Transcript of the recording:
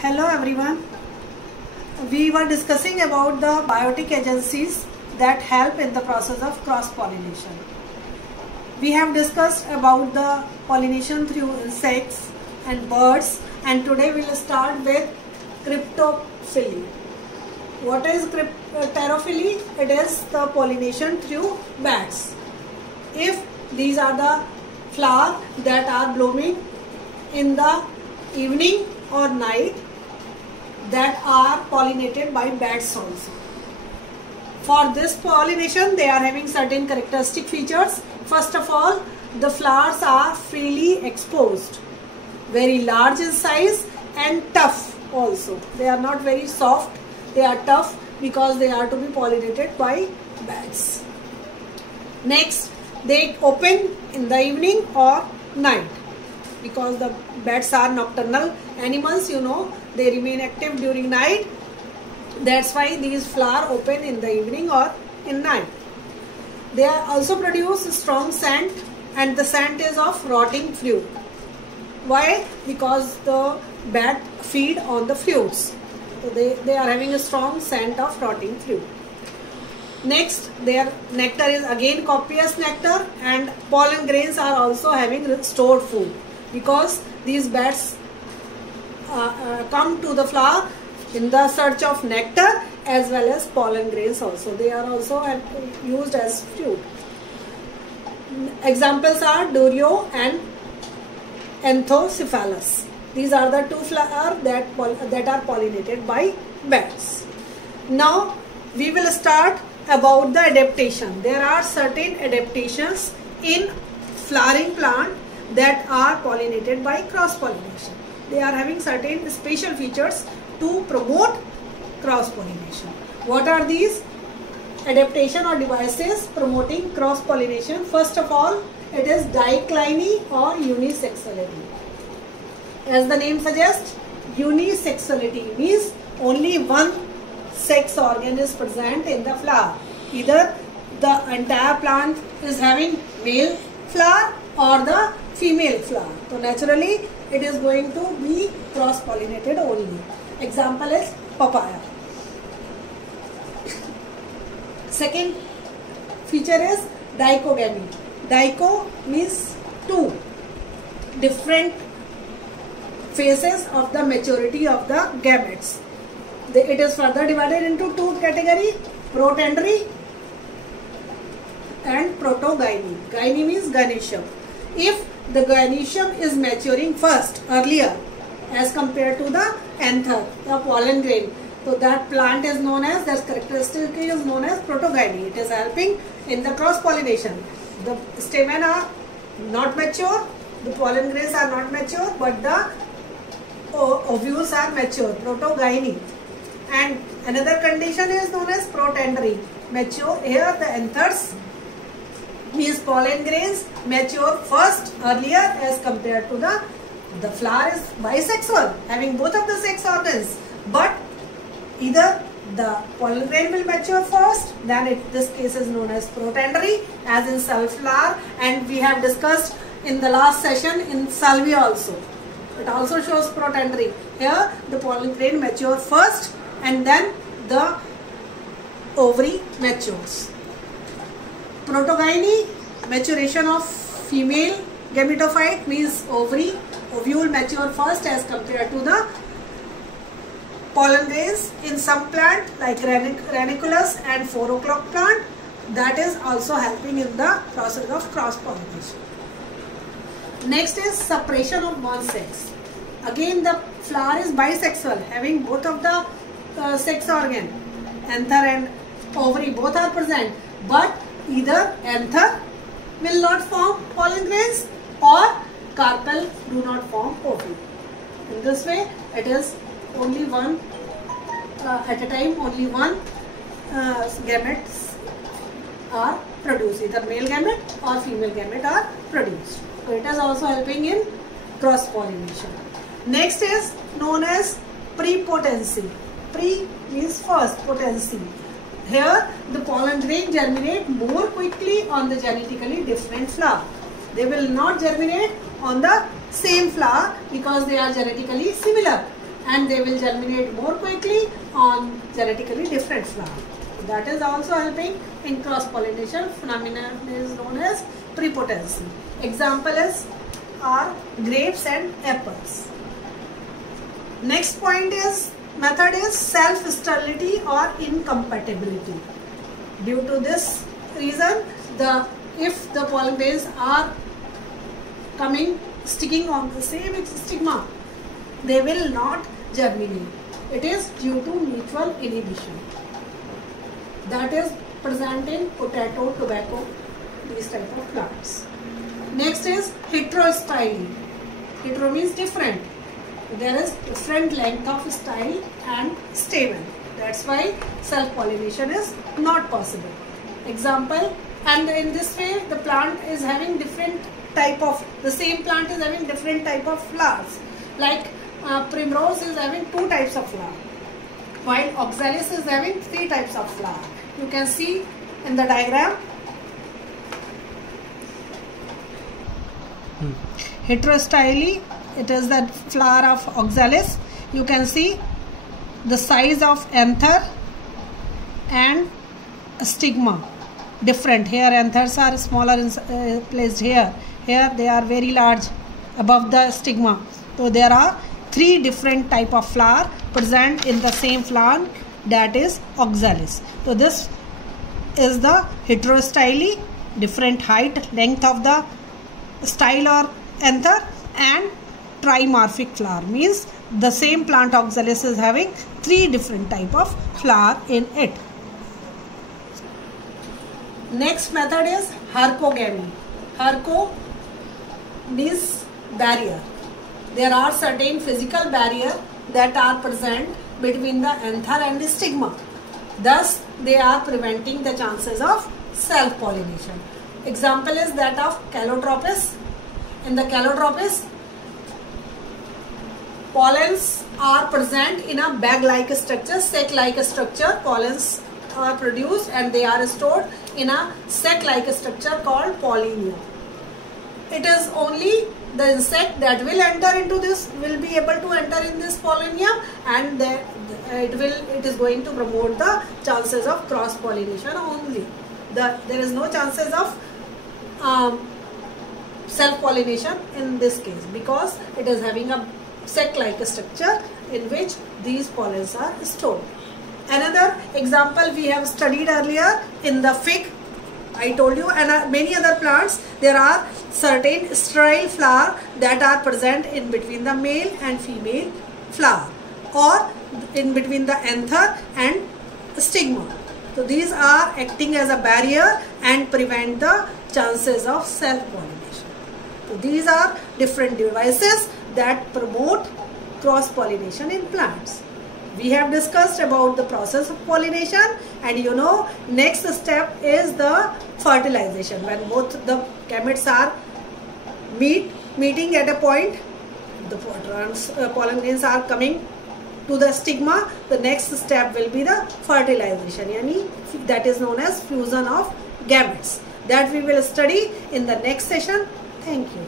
Hello everyone. We were discussing about the biotic agencies that help in the process of cross-pollination. We have discussed about the pollination through insects and birds, and today we will start with cryptophily. What is pterophily? It is the pollination through bats. If these are the flowers that are blooming in the evening or night, that are pollinated by bats also. For this pollination, they are having certain characteristic features. First of all, the flowers are freely exposed, very large in size and tough also. They are not very soft, they are tough because they are to be pollinated by bats. Next, they open in the evening or night. Because the bats are nocturnal animals, they remain active during night. That's why these flowers open in the evening or in night. They also produce strong scent, and the scent is of rotting fruit. Why? Because the bat feed on the fruits. So they are having a strong scent of rotting fruit. Next, their nectar is again copious nectar, and pollen grains are also having stored food. Because these bats come to the flower in the search of nectar as well as pollen grains also. They are also used as fruit. Examples are Durio and Anthocephalus. These are the two flowers that are pollinated by bats. Now we will start about the adaptation. There are certain adaptations in flowering plant that are pollinated by cross-pollination. They are having certain special features to promote cross-pollination. What are these adaptation or devices promoting cross-pollination? First of all, it is dicliny or unisexuality. As the name suggests, unisexuality means only one sex organ is present in the flower. Either the entire plant is having male flower or the female flower. So naturally it is going to be cross-pollinated only. Example is papaya. Second feature is dichogamy. Dicho means two different phases of the maturity of the gametes. It is further divided into two categories: protandry and protogyny. Gyne means gynoecium. If the gynoecium is maturing first, earlier, as compared to the anther, the pollen grain, so that plant is known as, that characteristic is known as protogyny. It is helping in the cross-pollination. The stamen are not mature, the pollen grains are not mature, but the ovules are mature, protogyny. And another condition is known as protandry. Mature, here the anthers means pollen grains mature first, earlier, as compared to the flower is bisexual, having both of the sex organs, but either the pollen grain will mature first, then this case is known as protandry, as in sunflower, and we have discussed in the last session in salvia also. It also shows protandry. Here the pollen grain mature first and then the ovary matures. Protogyny, maturation of female gametophyte, means ovule mature first as compared to the pollen grains. In some plant like ranunculus and 4 o'clock plant, that is also helping in the process of cross-pollination. Next is separation of one sex. Again the flower is bisexual, having both of the sex organ, anther and ovary both are present, but either anther will not form pollen grains or carpel do not form ovule. In this way, it is only one at a time, only one gametes are produced, either male gamete or female gamete are produced. So it is also helping in cross-pollination. Next is known as prepotency. Pre means first, potency. Here the pollen grain germinate more quickly on the genetically different flower. They will not germinate on the same flower because they are genetically similar, and they will germinate more quickly on genetically different flower. That is also helping in cross-pollination. Phenomenon is known as prepotency. Example are grapes and apples. Next point is method is self-sterility or incompatibility. Due to this reason, if the pollen grains are sticking on the same stigma, they will not germinate. It is due to mutual inhibition. That is present in potato, tobacco, these type of plants. Next is heterostyle. Hetero means different. There is different length of style and stamen. That's why self-pollination is not possible. Example, and in this way the plant is having different type of, the same plant is having different type of flowers. Like primrose is having 2 types of flower, while oxalis is having 3 types of flower. You can see in the diagram. Heterostyle, it is the flower of oxalis. You can see the size of anther and stigma different. Here anthers are smaller placed here. Here they are very large above the stigma. So there are 3 different type of flower present in the same plant, that is oxalis. So this is the heterostyle, different height, length of the style or anther, and trimorphic flower means the same plant oxalis is having 3 different type of flower in it. Next method is hercogamy. Herco means barrier. There are certain physical barrier that are present between the anther and the stigma. Thus, they are preventing the chances of self-pollination. Example is that of Calotropis. In the Calotropis, pollens are present in a bag-like structure, sac-like structure. Pollens are produced and they are stored in a sac-like structure called pollinia. It is only the insect that will enter into this, will be able to enter in this pollinia, and it is going to promote the chances of cross-pollination only. There is no chances of self-pollination in this case, because it is having a sac-like structure in which these pollens are stored. Another example we have studied earlier in the fig, I told you, and many other plants, there are certain sterile flower that are present in between the male and female flower, or in between the anther and stigma. So these are acting as a barrier and prevent the chances of self-pollination. So these are different devices that promote cross-pollination in plants. We have discussed about the process of pollination, and you know, next step is the fertilization. When both the gametes are meeting at a point, the pollen grains are coming to the stigma, the next step will be the fertilization, yani that is known as fusion of gametes. That we will study in the next session. Thank you.